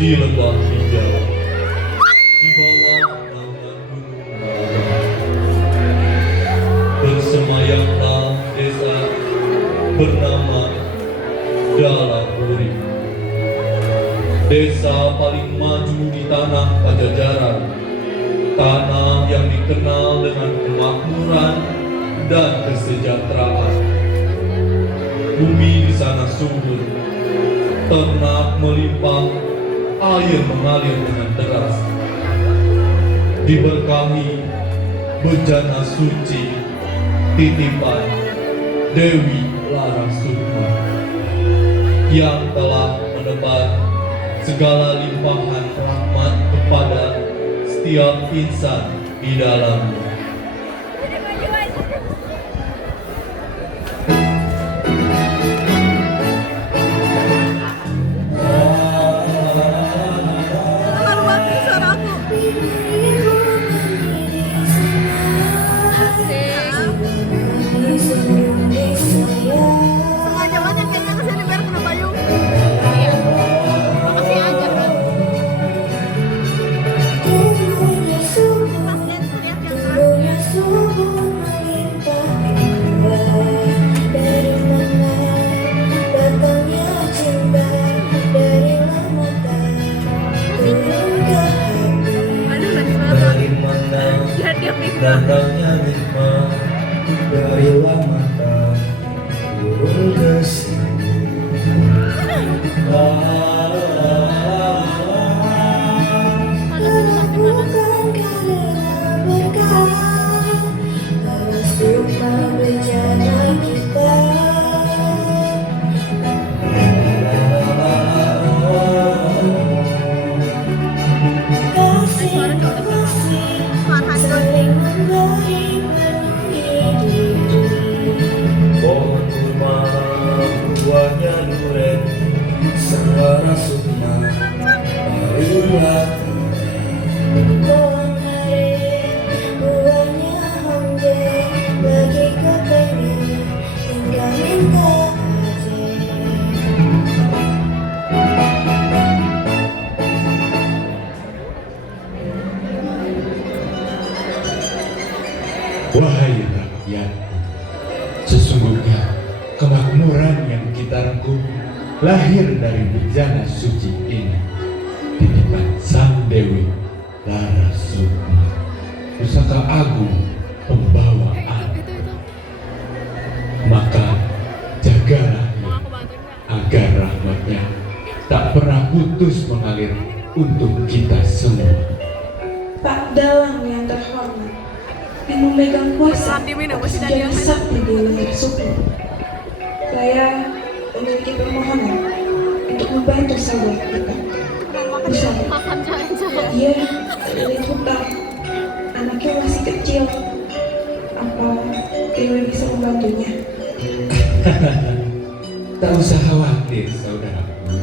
di lembah hijau, di bawah naungan gunung bersemayamlah desa bernama Dalapuri. Desa paling maju di tanah Pajajaran, tanah yang dikenal dengan kemakmuran dan kesejahteraan. Bumi di sana subur, ternak melimpah, air mengalir dengan deras. Diberkahi bejana suci titipan Dewi Larasukma yang telah menebar segala limpahan rahmat kepada setiap insan di dalamnya. Datangnya nikmat dari mata turun ke sini. Bukan karena berkah, karena sukma bejana kita. Saling memberi penuhi diri. Pohon kurma buahnya duren, Sang Sukma marilah Pohon aren buahnya honje, bagi kepengen tinggal minta aja. Wahai rakyat, sesungguhnya kemakmuran yang kita rengkuh lahir dari bejana suci ini, titipan Sang Dewi Larasukma, pusaka agung pembawa alam. Maka jagalah ia, agar rahmatnya tak pernah putus mengalir untuk kita semua. Pak Dalang yang terhormat, yang memegang kuasa sejarah sakti di Larasukma, saya memiliki permohonan untuk membantu sahabat kita. Misalnya, dia terlilit hutang, anaknya masih kecil. Apa Dewi bisa membantunya? Tak usah khawatir, saudaraku.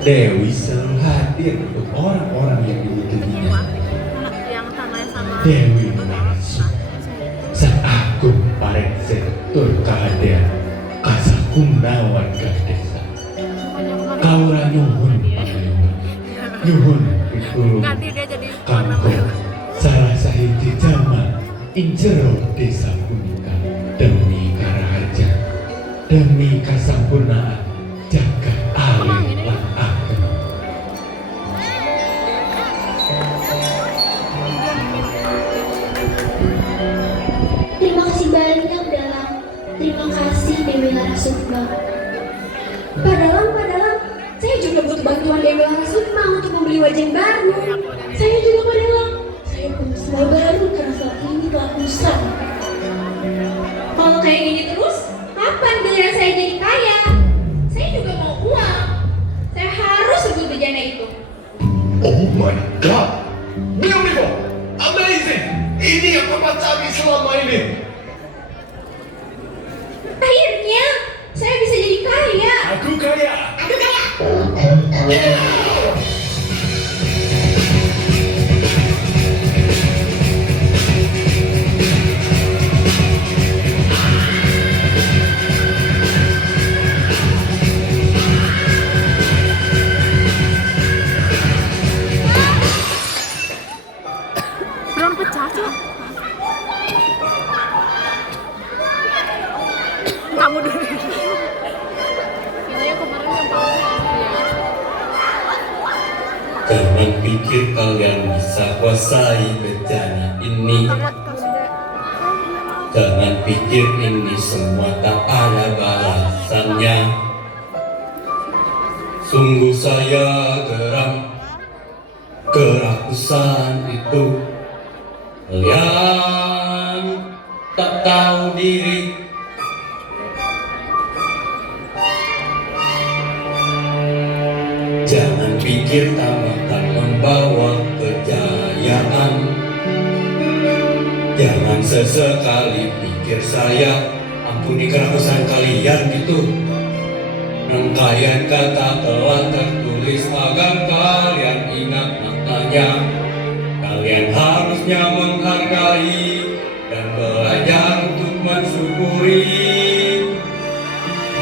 Dewi selalu hadir untuk orang-orang yang dibutuhkan. Dewi Larasukma, Sang Agung Pareset Tur Kahadean Kasakumna warga desa. Kaula nyuhun pangayunan, nyuhun pitulung kanggo salah sahiji jaman ing jero desa punika demi karaharja, demi kasampurnaan jagat alit lan ageng. Terima kasih banyak Dalang. Terima kasih Dewi Larasukma. Pak Dalang, saya juga butuh bantuan Dewi Larasukma untuk membeli wajan baru. Saya juga Pak Dalang. Saya punya sendal baru karena saat ini telah usang. Kalau kayak gini terus, kapan giliran saya jadi kaya? Saya juga mau uang. Saya harus rebut bejana itu. Oh my God, beautiful, amazing. Ini yang Papa cari selama ini. Akhirnya, saya bisa jadi kaya. Aku kaya. Aku kaya. Jangan pikir kalian bisa kuasai bejana ini. Jangan pikir ini semua tak ada balasannya. Sungguh saya geram kerakusan itu. Kalian tak tahu diri. Jangan pikir tawakan membawa kejayaan. Jangan sesekali pikir saya ampuni kerakusan kalian gitu. Rangkaian kata telah tertulis agar kalian ingat maknanya. Kalian harusnya menghargai dan belajar untuk mensyukuri.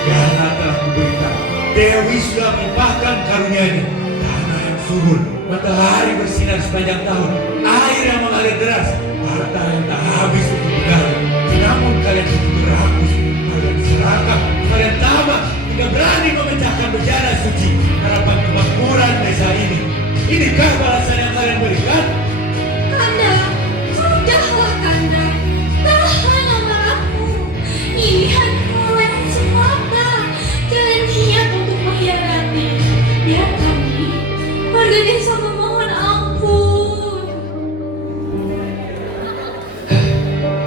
Karena telah kuberitahu, Dewi sudah melimpahkan karunia-Nya. Tanah yang subur, matahari bersinar sepanjang tahun, air yang mengalir deras, harta yang tak habis untuk negara. Namun kalian begitu rakus, kalian serakah, kalian tamak, hingga berani memecahkan bejana suci harapan kemakmuran desa ini. Inikah balasan yang kalian berikan? Kanda, sudahlah Kanda. Tahan amarahmu. Ini hanya kelewatan semata. Jangan niat untuk mengkhianati. Biar kami, warga desa memohon ampun.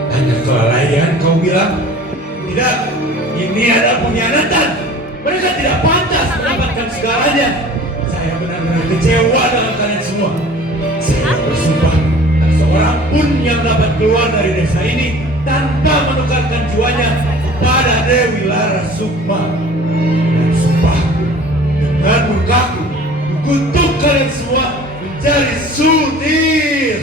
Hanya kelalaian kau bilang? Tidak, ini adalah pengkhianatan. Mereka tidak pantas mendapatkan segalanya. Saya benar-benar kecewa dengan kalian semua. Saya bersumpah, tak seorang pun yang dapat keluar dari desa ini tanpa menukarkan jiwanya kepada Dewi Larasukma. Dan sumpahku, dengan murkaku, kukutuk kalian semua menjadi sudir.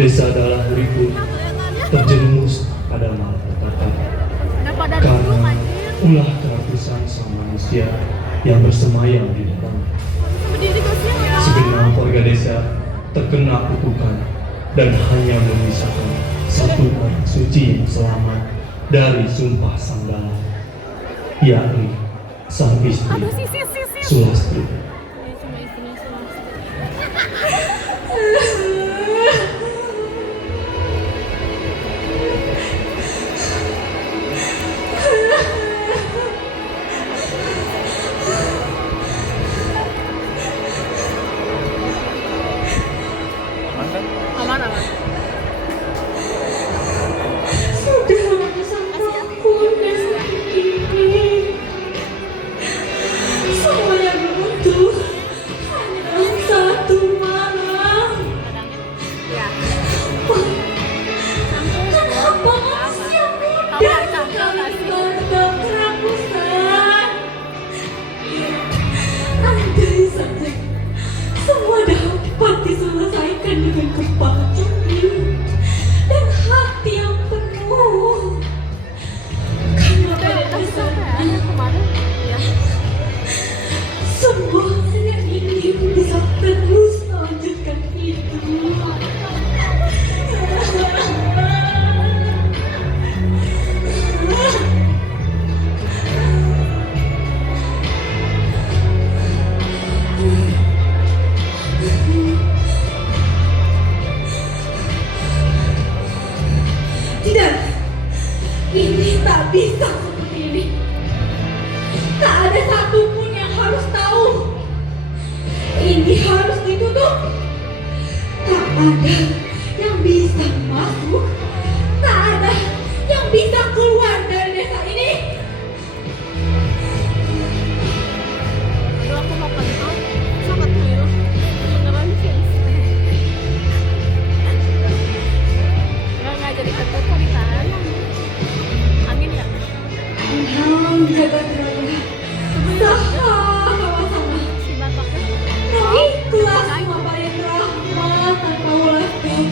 Desa adalah ribu terjerumus pada malapetaka karena ulah kerakusan sang manusia yang bersemayam di dalam. Segenap warga desa terkena kutukan dan hanya menyisakan satu orang suci yang selamat dari sumpah Sanggala, yakni sang istri Sulastri. Sudah memesan aku desa ini. Semuanya beruntung hanya dalam satu malam. Kenapa manusia mudah sekali terhadap kerakusan? Andai saja semua dapat diselesaikan dengan kepastian dan hati yang penuh. Karena pada dasarnya semua yang ingin bisa terus melanjutkan hidup. Tidak, ini tak bisa seperti ini. Tak ada satupun yang harus tahu. Ini harus ditutup. Tak ada yang bisa masuk. Tak ada yang bisa keluar dari desa ini. Aku mau kenal sama Tuyul. Beneran sih. Nggak jadi ketua kok ditahan. Angin ya? Tenang, jaga terlalu. Sama-sama. Si Batoknya. Kau ikhlas membayar rahmat tanpa ulas budi.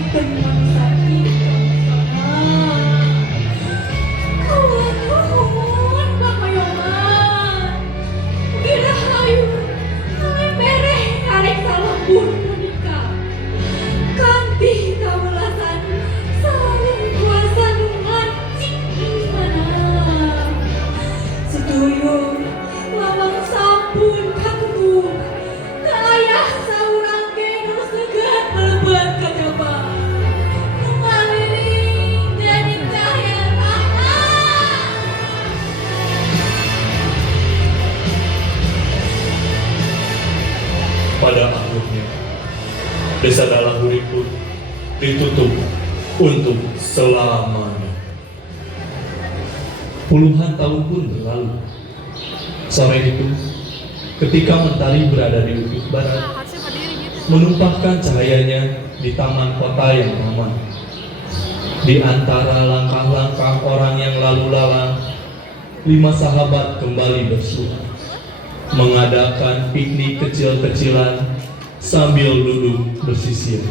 Desa Dalang Uripun ditutup untuk selamanya. Puluhan tahun pun berlalu. Sore itu, ketika mentari berada di ufuk barat, harusnya berdiri gitu. menumpahkan cahayanya di taman kota yang aman. Di antara langkah-langkah orang yang lalu lalang, 5 sahabat kembali bersua, mengadakan piknik kecil-kecilan sambil duduk bersisir,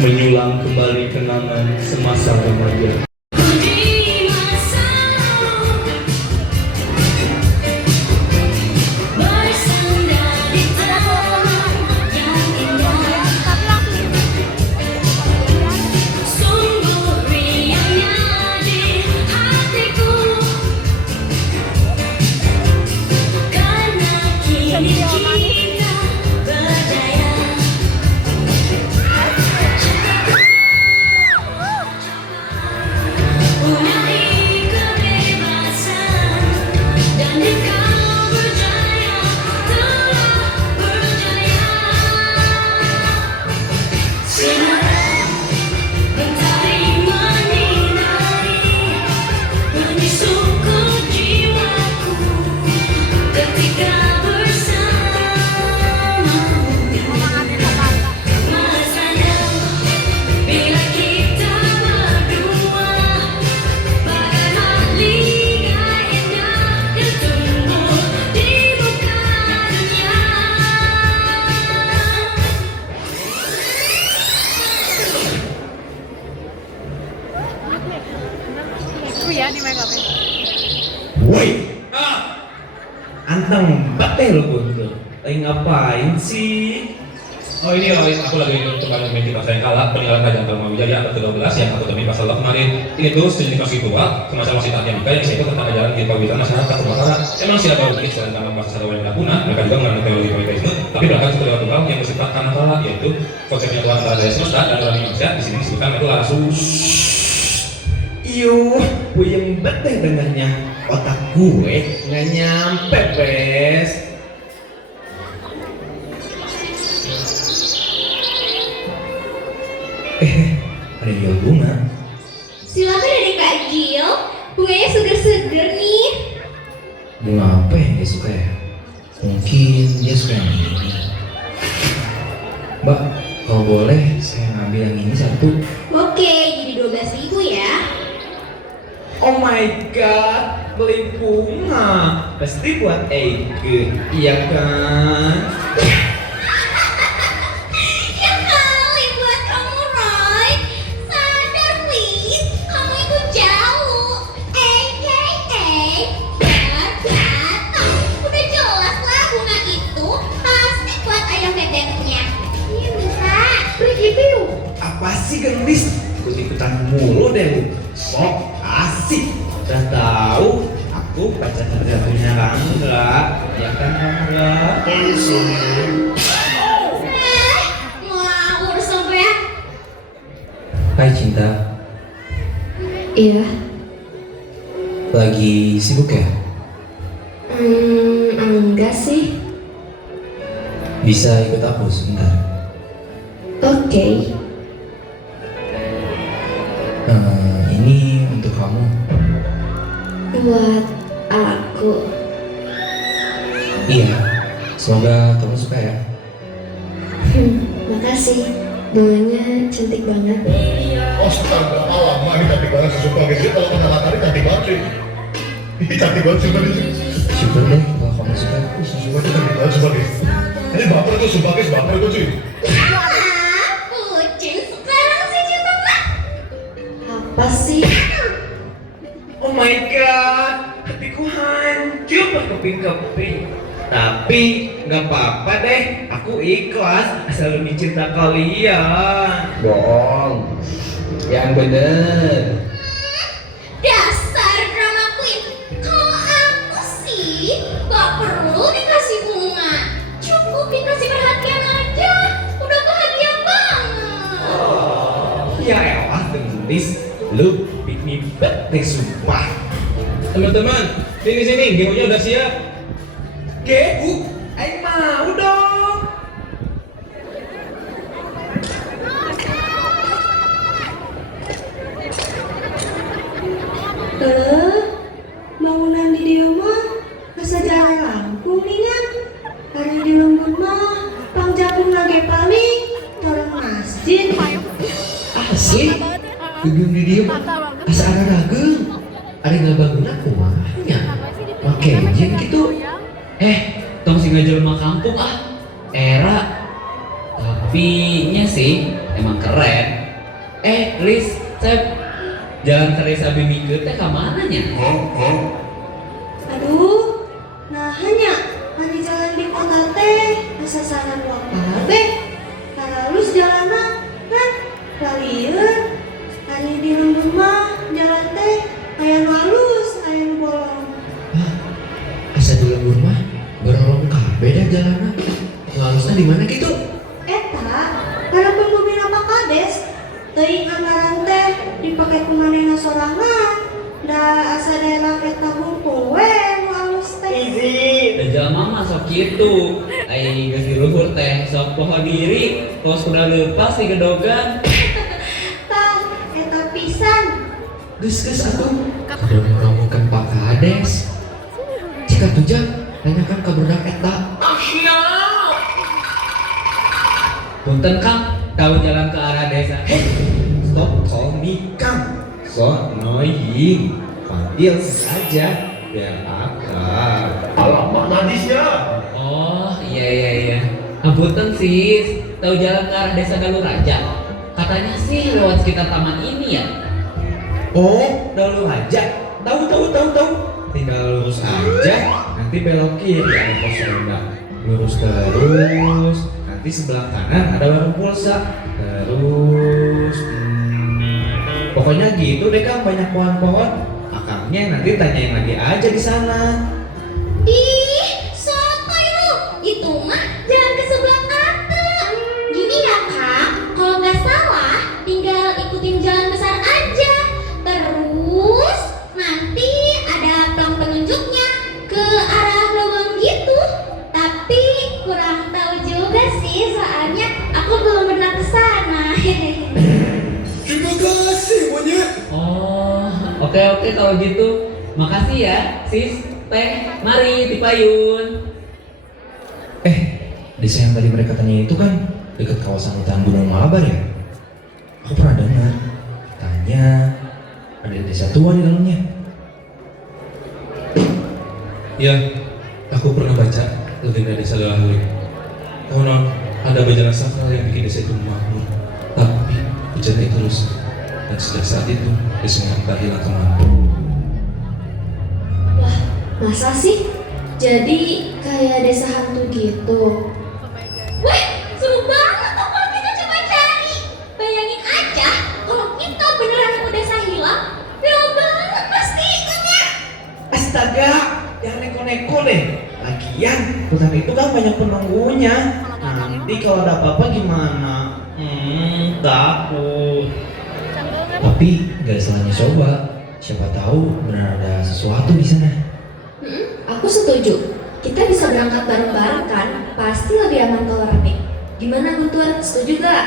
menyulang kembali kenangan semasa remaja. Ya di make up. Woi, anteng bate lo bro. Lagi ngapain sih? Oh ini aku lagi kemarin main kita sayang kalah peninggalan Raja Dharma Wijaya abad ke-12 yang aku temui pas kemarin. Ini tuh sejenis ritual semacam masjid Adyamika yang isinya tentang ajaran kepawitan masyarakat Sumatera. Emang siapa yang bikin selain karena bahasa Sarawak yang punah, mereka juga mengandung teori politeisme, tapi bahkan satu ritual yang bersifat kanakala, yaitu konsepnya Tuhan antara daya semesta dan orang manusia. Di sini disebutkan itu langsung. Yuh, puyeng beteh dengannya. Otak gue nggak nyampe, Bes. Ada jual bunga. Silakan dari Kak Gio, bunganya seger-seger nih. Bunga apa yang dia suka ya? Mungkin dia suka yang ini. Mbak, kalau boleh saya ngambil yang ini satu. Oke, jadi 12.000 ya. Oh my god, beli bunga pasti buat Eike, iya kan? Ya kali buat kamu, Roy. Sadar, please. Kamu itu jauh. AKA datang. Udah jelas lah bunga itu pasti buat ayam bebeknya. Iya bisa. Beli gitu yuk. Apa sih gendis? Ikut-ikutan mulu deh lu. Sok asik. Udah tahu aku pacar punya Rangga, ya kan Rangga? Mau urus sampai ya? Hai cinta, Iya. lagi sibuk ya? Enggak sih. Bisa ikut aku sebentar? Oke. Ini untuk kamu. Buat aku. Iya, semoga kamu suka ya. Makasih. Bunganya cantik banget. Astaga, alamak ini cantik banget sumpah guys. Dia kalau kena matahari cantik banget sih. Ih, cantik banget sumpah ini. Syukur deh kalau kamu suka. Sumpah itu cantik banget sumpah guys. Ini baper tuh sumpah guys, baper tuh cuy. Bucin sekarang sih cinta mah. Apa sih? Oh my god, hatiku hancur berkeping-keping. Tapi nggak apa-apa deh, aku ikhlas asal demi cinta kalian. Bohong, yang bener. Dasar drama queen. Kalau aku sih gak perlu dikasih bunga. Cukup dikasih perhatian aja. Udah bahagia banget. Ya elah gendis, lu piknik bete sumpah. Teman-teman, sini gamenya udah siap. GU, aing mau dong. Asli, gedung di dia asa ada dagang. Ada nggak bangun aku mahnya. Oke, jin gitu. Tong sing ngajelma kampung era. Tapi nya sih emang keren. Liz, Sep, jalan terus abi mikir teh kemana nya? Aduh, nah hanya hari jalan di kota teh asa saran wae. Halus jalanan kan lalieur. Hari di rumah jalan teh aya halus, aya bolong. Asa di lembur mah berolong kabeh dah jalanan. Ngalusna di mana gitu? Eta, karena pembumi Pak Kades, teuing anggaran teh dipake ku manehna sorangan. Da asa daerah eta hungkul we nu alus teh. Da jalma mah sok kitu. Ai geus di luhur teh sok poho diri, tos kuda leupas di gedogan. Tah, eta pisan. Geus atuh. Udah ngomongkeun Pak Kades. Cik atuh Jang, tanyakan ka budak eta. Punten Kang, tahu jalan ke arah desa. Stop call me Kang. So annoying. Panggil saja biar akar. Alamak nadisnya. Oh, iya. Punten sis, tahu jalan ke arah desa Galuh Raja. Katanya sih lewat sekitar taman ini ya. Oh, Galuh Raja. Tahu. Tinggal lurus aja, nanti belok kiri ada pos ronda. Lurus terus, nanti sebelah kanan ada warung pulsa. Terus, pokoknya gitu deh Kang, banyak pohon-pohon. Akangnya nanti tanyain lagi aja di sana. Ih, sotoy lu. Itu mah jalan ke sebelah kanan. Gini ya Kak, kalau nggak salah tinggal ikutin jalan besar aja. Terus nanti ada plang penunjuknya ke arah lubang gitu. Tapi kurang tahu juga sih, soalnya aku belum pernah ke sana. Terima kasih monyet. Oh, oke kalau gitu. Makasih ya, sis. Teh, mari dipayun. Desa yang tadi mereka tanya itu kan dekat kawasan hutan Gunung Malabar ya? Aku pernah dengar. Tanya ada desa tua di dalamnya. Ya, aku pernah baca legenda desa Galuh. Konon ada bejana sakral yang bikin desa itu makmur. Tapi bejana itu rusak. Dan sejak saat itu, desanya entah hilang kemana. Wah, masa sih? Jadi kayak desa hantu gitu. Wih, seru banget tuh kalau kita coba cari. Bayangin aja kalau kita beneran mau desa hilang, bel banget pastinya. Astaga, jangan neko-neko deh. Lagian, hutan itu kan banyak penunggunya. Nanti kalau ada apa-apa gimana? Takut. Tapi gak ada salahnya coba. Siapa tahu benar ada sesuatu di sana. Aku setuju. Kita bisa berangkat bareng-bareng kan? Pasti lebih aman kalau rame. Gimana Guntur? Setuju gak?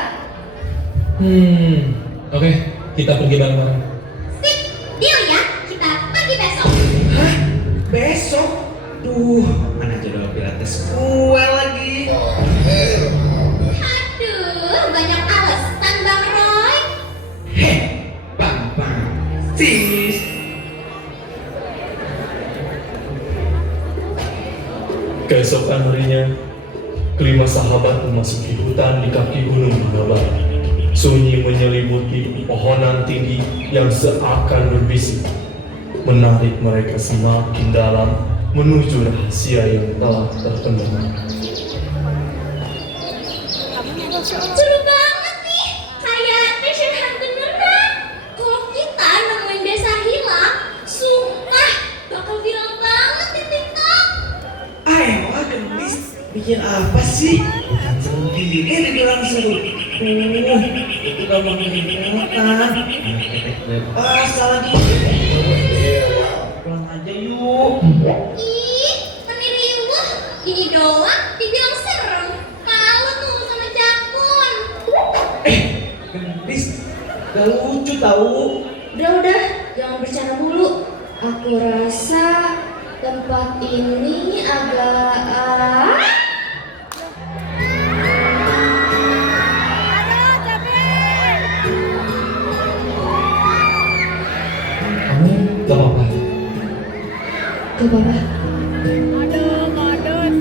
Oke, kita pergi bareng-bareng. Sip, deal ya. Kita pergi besok. Hah? Besok? Duh, mana jadwal pilates gue lagi. Aduh, banyak alasan Bang Roy. Bang, sis. Keesokan harinya, kelima sahabat memasuki hutan di kaki Gunung Malabar. Sunyi menyelimuti pepohonan tinggi yang seakan berbisik, menarik mereka semakin dalam menuju rahasia yang telah terpendam. Seru banget nih. Kayak treasure hunt beneran. Kalau kita nemuin desa hilang, sumpah bakal viral banget di TikTok. Ayolah gendis, bikin apa sih? Bukan sendiri dibilang seru. Itu udah mengingatkan. Salah gitu. Pulang aja yuk. Ih, tapi riuh. Ini doang dibilang serem. Kalau tuh sama Jakun. Gendis, gak lucu tahu. Udah, jangan bercanda mulu. Aku rasa tempat ini agak Gak apa-apa. Aduh, modus.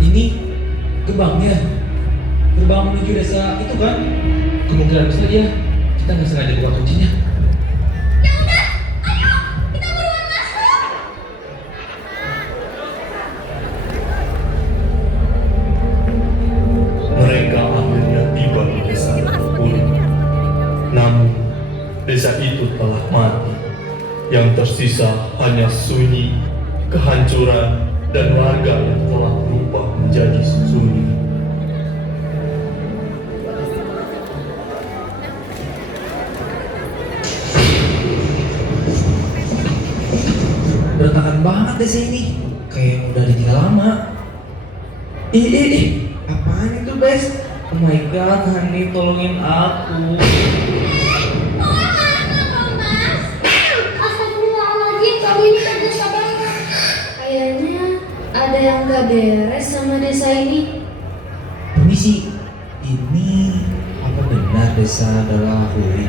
Ini gerbangnya, gerbang menuju desa itu kan? Kemungkinan besar ya kita nggak sengaja buka kuncinya. Mereka akhirnya tiba di desa Puri. Namun, desa itu telah mati. Yang tersisa hanya sunyi, kehancuran, dan warga yang telah berubah menjadi sunyi. Berantakan banget desa ini, kayak yang udah ditinggal lama. Ih, apaan itu Bes? Oh my god, Hani tolongin aku. Astagfirullahaladzim, kamu ini berdosa banget. Kayaknya ada yang gak beres sama desa ini. Permisi, ini apa benar desa adalah Huri?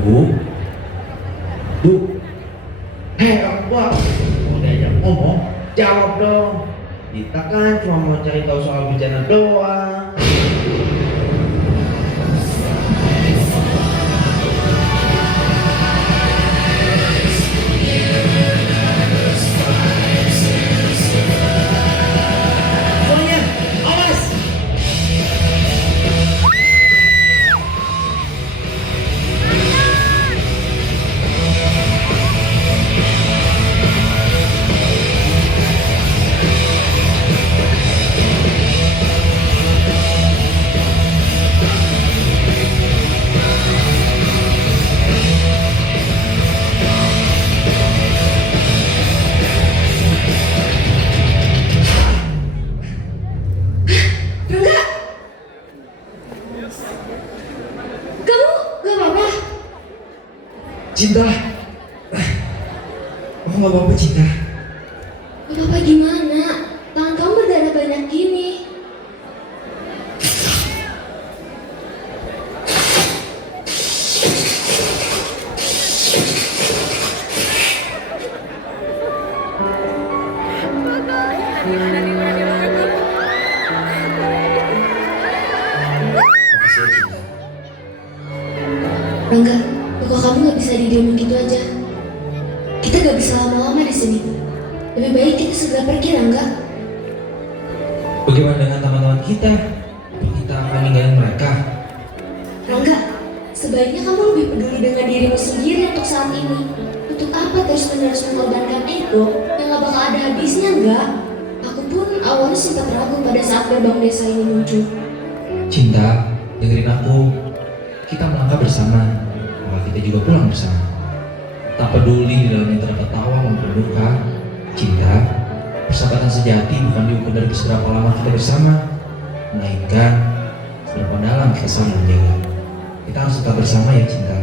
Bu, hei orang tua, udah yang ngomong, jawab dong. Kita kan cuma mau cari tahu soal bencana doang. Semuanya, awas! Rangga! Kamu gak apa-apa? Cinta, oh nggak apa-apa Cinta. Gak apa-apa gimana? Tangan kamu berdarah banyak gini. Makasih ya Cinta. Rangga, luka kamu gak bisa didiemin gitu aja. Kita gak bisa lama-lama di sini. Lebih baik kita segera pergi, Rangga. Bagaimana dengan teman-teman kita? Apa kita akan ninggalin mereka? Rangga, sebaiknya kamu lebih peduli dengan dirimu sendiri untuk saat ini. Untuk apa terus-menerus mengorbankan ego yang gak bakal ada habisnya, enggak? Aku pun awalnya sempat ragu pada saat gerbang desa ini muncul. Cinta, dengerin aku. Kita melangkah bersama, maka kita juga pulang bersama. Tak peduli di dalamnya terdapat tawa maupun duka. Cinta, persahabatan sejati bukan diukur dari seberapa lama kita bersama, melainkan seberapa dalam kita saling menjaga. Kita harus tetap bersama ya Cinta.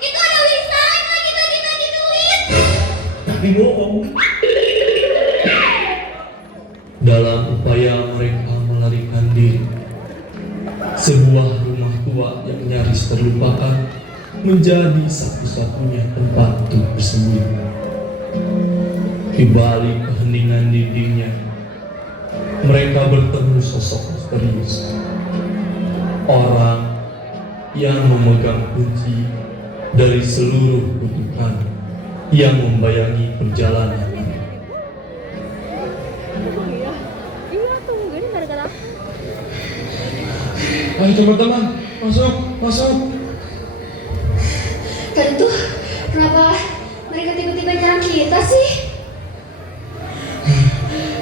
Itu ada Wisa yang lagi bagi-bagi duit. Tapi bohong. Dalam upaya mereka melarikan diri, sebuah rumah tua yang nyaris terlupakan menjadi satu-satunya tempat untuk bersembunyi. Di balik keheningan dindingnya, mereka bertemu sosok misterius. Orang yang memegang kunci dari seluruh kutukan yang membayangi perjalanan. Iya tuh, gini gara-gara Ayo teman-teman, masuk, masuk. Tadi tuh, kenapa mereka tiba-tiba nyerang kita sih?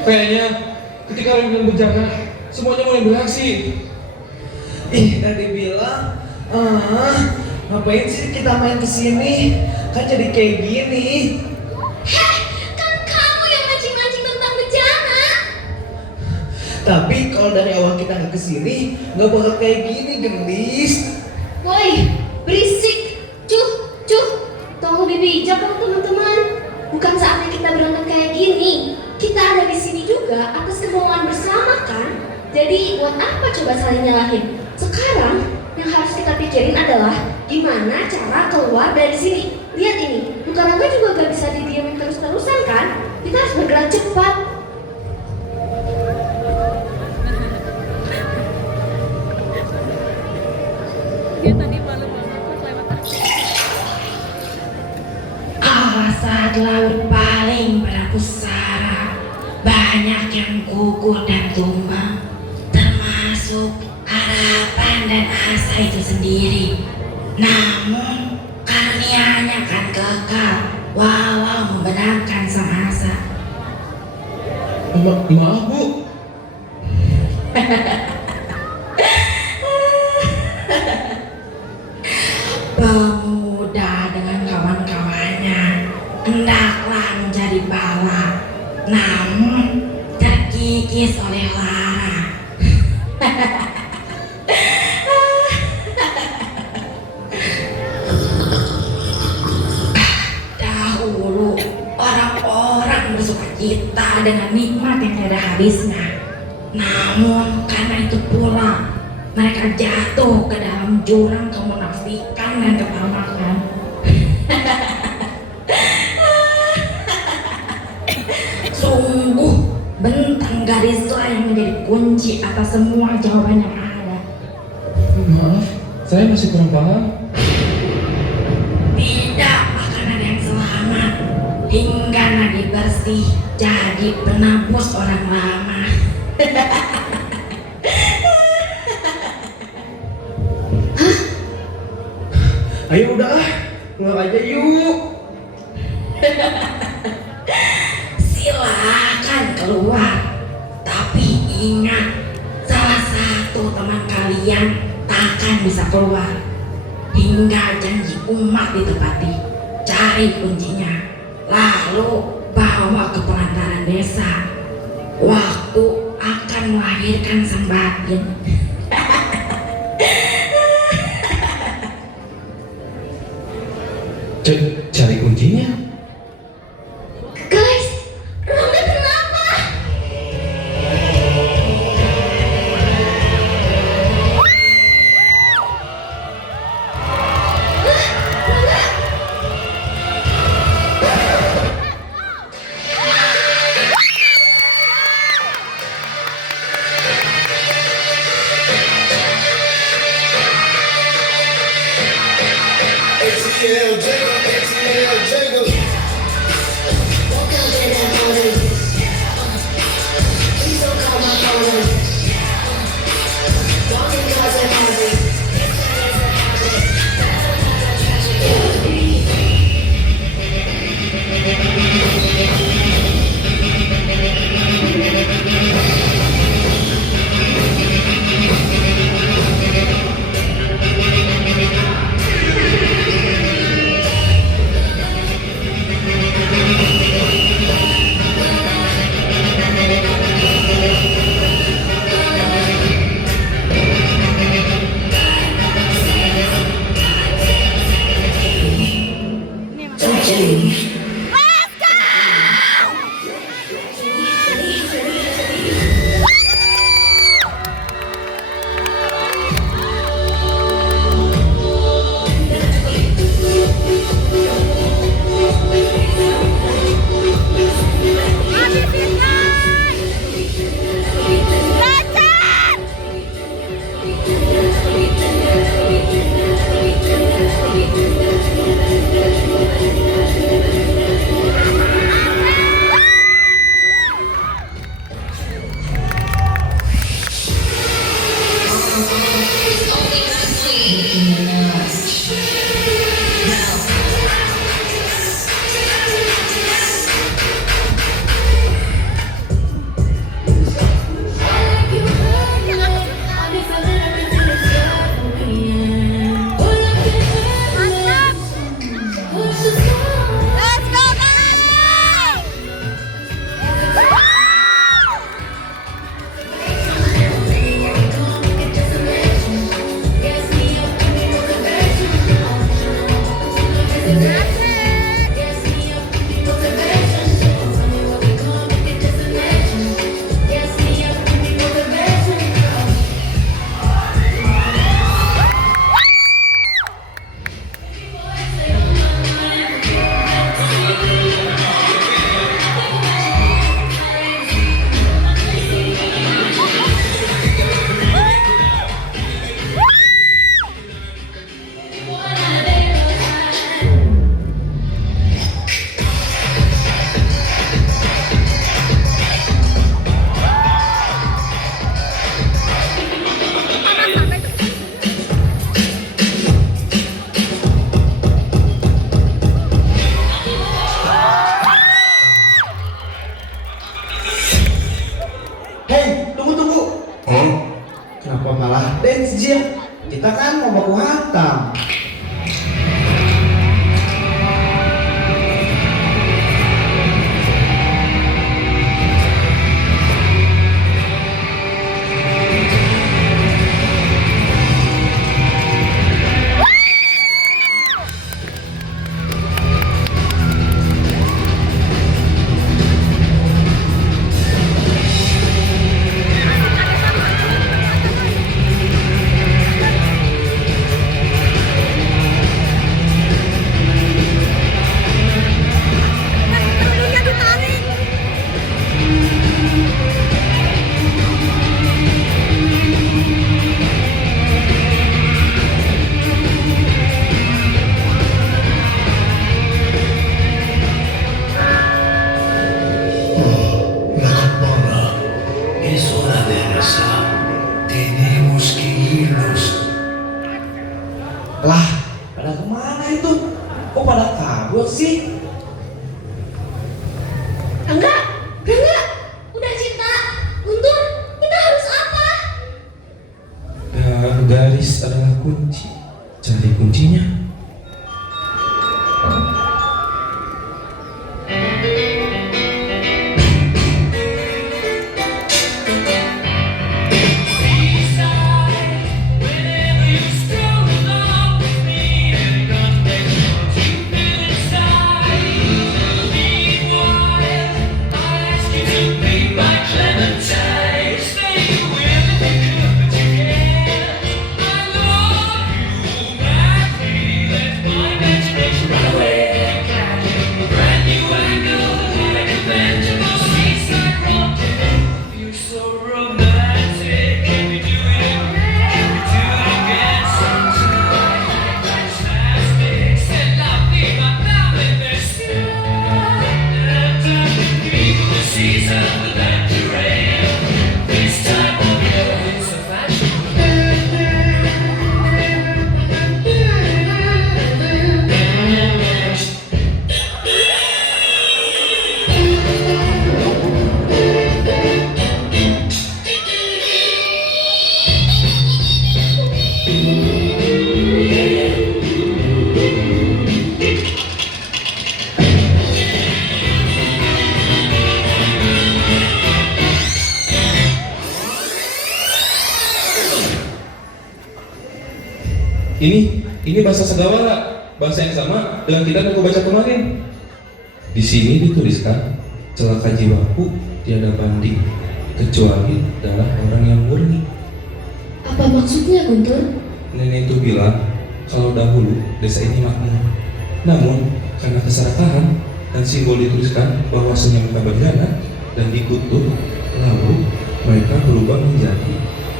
Kayaknya ketika Reminan bencana, semuanya mulai beraksi. Ih, tadi bilang, Ngapain sih kita main kesini? Kan jadi kayak gini. Heh, kan kamu yang mancing-mancing tentang bencana. Tapi kalau dari awal kita nggak kesini, nggak bakal kayak gini, gendis. Woi, berisik. Cuh. Tolong lebih bijak dong teman-teman. Bukan saatnya kita berantem kayak gini. Kita ada di sini juga atas kemauan bersama kan. Jadi buat apa coba saling nyalahin? Sekarang yang harus kita pikirin adalah gimana cara keluar dari sini. Lihat ini, luka Rangga juga gak bisa didiamin terus-terusan kan? Kita harus bergerak cepat. Dia tadi malu banget pas lewat taksi. Saat laut paling pada pusara, banyak yang gugur dan tumbang, termasuk harapan dan asa itu sendiri. Namun karunia-Nya kan kekal, walau membenarkan sang asa. Maaf Bu. Pemuda dengan kawan-kawannya hendaklah menjadi bala, namun terkikis oleh lara. Dahulu orang-orang bersukacita dengan nikmat yang tiada habisnya. Namun karena itu pula mereka jatuh ke dalam jurang kemunafikan dan ketamakan. Sungguh bentang garislah yang menjadi kunci atas semua jawaban yang ada. Maaf, saya masih kurang paham. Tidak akan ada yang selamat hingga nadi bersih jadi penapus orang lama. Ayo udah keluar aja yuk. Silakan keluar, tapi ingat, salah satu teman kalian takkan bisa keluar hingga janji umat ditepati. Cari kuncinya, lalu bawa ke pelantaran desa. Waktu akan melahirkan sang batin. Cari kuncinya. Guys, Rangga kenapa? ATL Jacob. Walk out in that morning. Please don't call my phone. Walking cause it happened. dance Jin. Kita kan mau baku hantam. Lah, pada kemana itu? Kok pada kabur sih? Enggak. Udah Cinta, Guntur, kita harus apa? Garis adalah kunci. Cari kuncinya. Ini bahasa Segawara, bahasa yang sama dengan kita yang aku baca kemarin. Di sini dituliskan, celaka jiwaku tiada banding kecuali darah orang yang murni. Apa maksudnya, Guntur? Nenek itu bilang kalau dahulu desa ini makmur, namun karena keserakahan dan simbol dituliskan bahwasanya mereka berkhianat dan dikutuk, lalu mereka berubah menjadi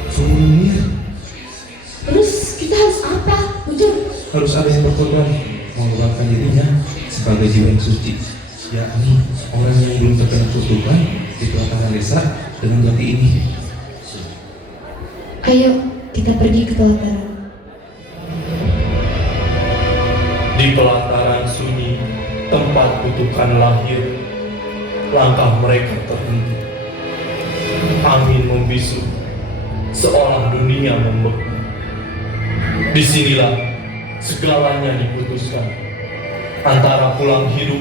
sumir. Terus kita harus apa, Guntur? Harus ada yang berkorban mengorbankan dirinya sebagai jiwa yang suci, yakni orang yang belum terkena kutukan di pelataran desa dengan jati ini. Ayo kita pergi ke pelataran. Di pelataran sunyi tempat kutukan lahir, langkah mereka terhenti. Angin membisu, seolah dunia membeku. Disinilah segalanya diputuskan, antara pulang hidup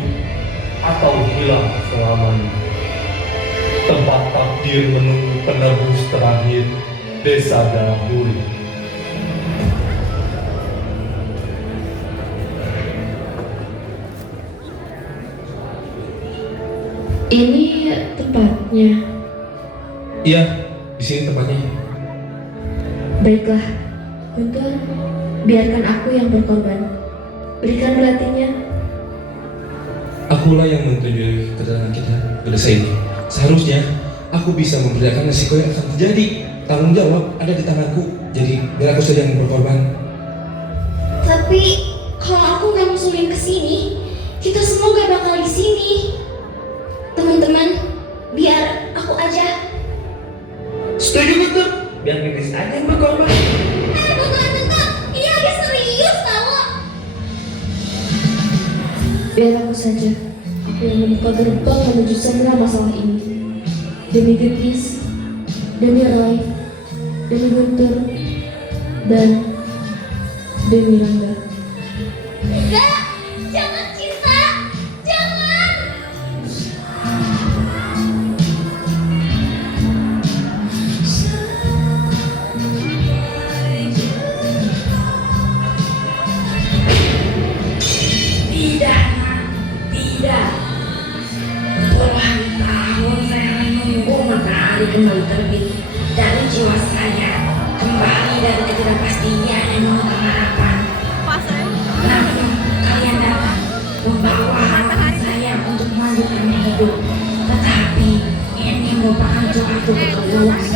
atau hilang selamanya. Tempat takdir menunggu penebus terakhir, desa Dalahuri. Ini tempatnya. Iya, di sini tempatnya. Baiklah, Guntur, biarkan aku yang berkorban. Berikan belatinya. Akulah yang menuju kedatangan kita ke desa ini. Seharusnya aku bisa memperlihatkan resiko yang akan terjadi. Tanggung jawab ada di tanganku. Jadi biar aku saja yang berkorban. Tapi kalau aku nggak ngusulin ke sini, kita semua gak bakal di sini. Teman-teman, biar aku aja. Setuju Guntur? Biar Gris aja yang berkorban. Tunggu, ini lagi serius tau. Biar aku saja. Aku yang membuka gerbang menuju semua masalah ini. Demi Gris, demi Roy, demi Guntur, dan Dewi Rangga. Enggak, jangan Cinta, jangan. Tidak, Nak. Tidak. Puluhan tahun saya menunggu matahari kembali terbit dari jiwa saya, kembali dari ketidakpastian dan pengharapan. Namun kalian datang membawa harapan saya untuk melanjutkan hidup. Tetapi ini merupakan suatu kekeluhan,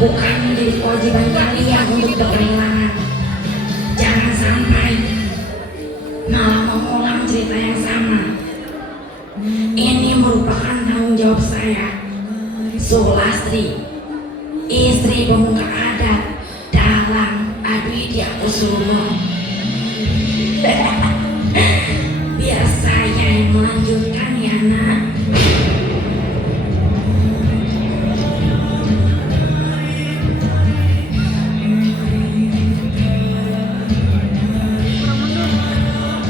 bukan menjadi kewajiban kalian untuk berkehilangan. Jangan sampai malah mengulang cerita yang sama. Ini merupakan tanggung jawab saya, Sulastri, istri pemuka adat dalam Abidyakusumo. Biar saya yang melanjutkan ya, Nak.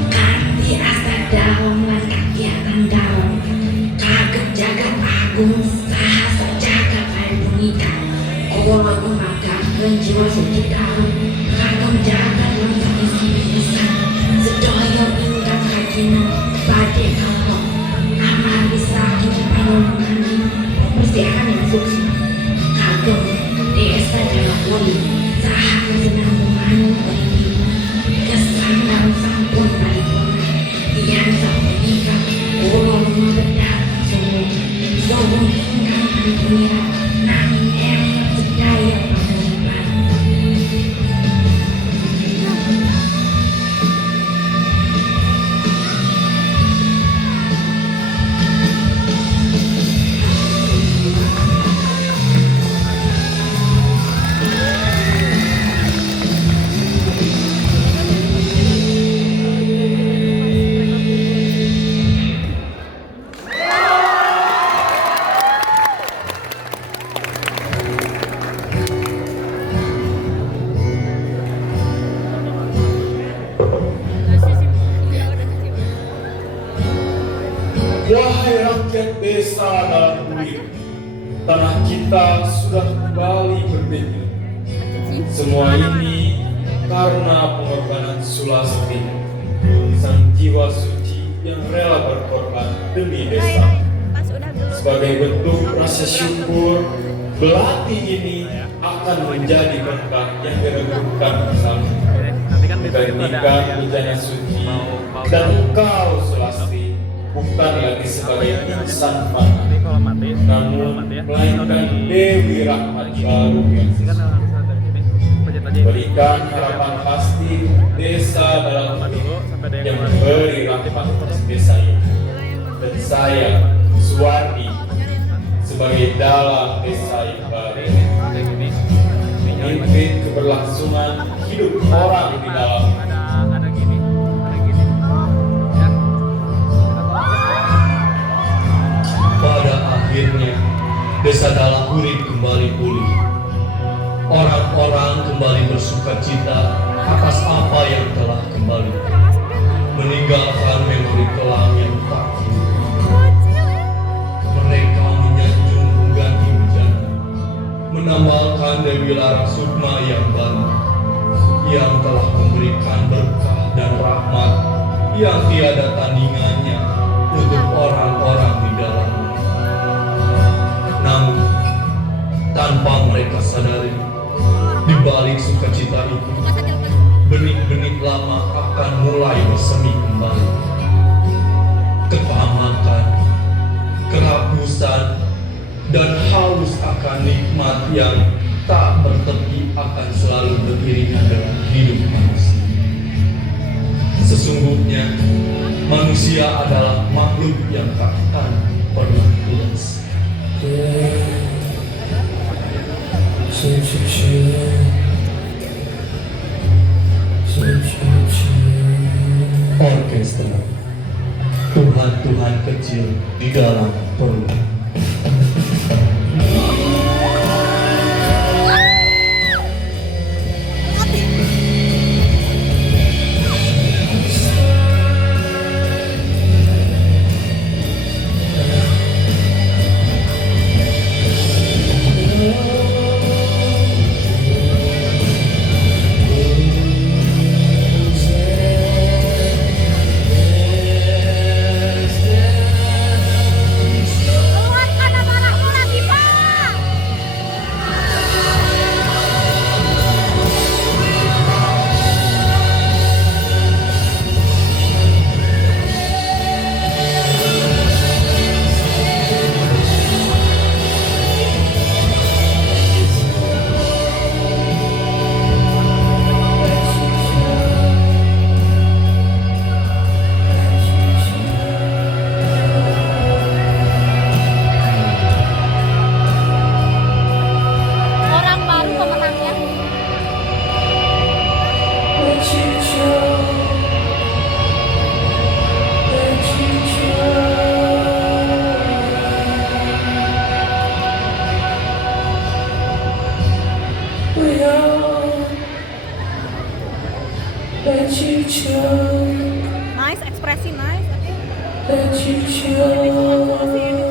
Kanti asa dalam langkah kiatan dalam kaget jagat agung saha sejagat air punika kola memagakan jiwa suci dalam kagem jagat lengkap isi pisan sedaya ingkang kajinan badhe kalong amal bisa kita panjenengan persiapan yang sukses kagem desa dalam wali saha kesinambungan ini kesan dalam sampun paripurna yang sapunika kula membedah semua ingkang paripurna nanging eling sedaya panguripan. Wahai rakyat desa dalam kuil, tanah kita sudah kembali berbeda. Semua ini karena pengorbanan Sulastri, sang jiwa suci yang rela berkorban demi desa. Sebagai bentuk rasa syukur, belati ini akan menjadi berkah yang diregukkan bersama. Dibandingkan bejana suci dan engkau Sulastri bukan lagi sebagai insan fana, namun melainkan Dewi Rahmat baru yang sesungguhnya. Berikan harapan pasti desa dalam hidup yang memberi rahmat atas desa ini. Dan saya, Suwardi, sebagai dalang desa yang baru, memimpin keberlangsungan hidup orang di dalam. Pada akhirnya, desa dalam Urip kembali pulih. Orang-orang kembali bersukacita atas apa yang telah kembali, meninggalkan memori kelam yang tak kini. Mereka menyanjung pengganti bejana, menambahkan Dewi Larasukma yang baru, yang telah memberikan berkah dan rahmat yang tiada tandingannya untuk orang-orang di dalamnya. Namun, tanpa mereka sadari, di balik sukacita itu, benih-benih lama akan mulai bersemi kembali. Kepamakan, kerakusan, dan haus akan nikmat yang tak bertepi akan selalu beriringan dengan hidup manusia. Sesungguhnya, manusia adalah makhluk yang tak akan pernah puas. Orkestra Tuhan-Tuhan kecil di dalam perut. Nice, ekspresi nice. Ini visualisasi ini.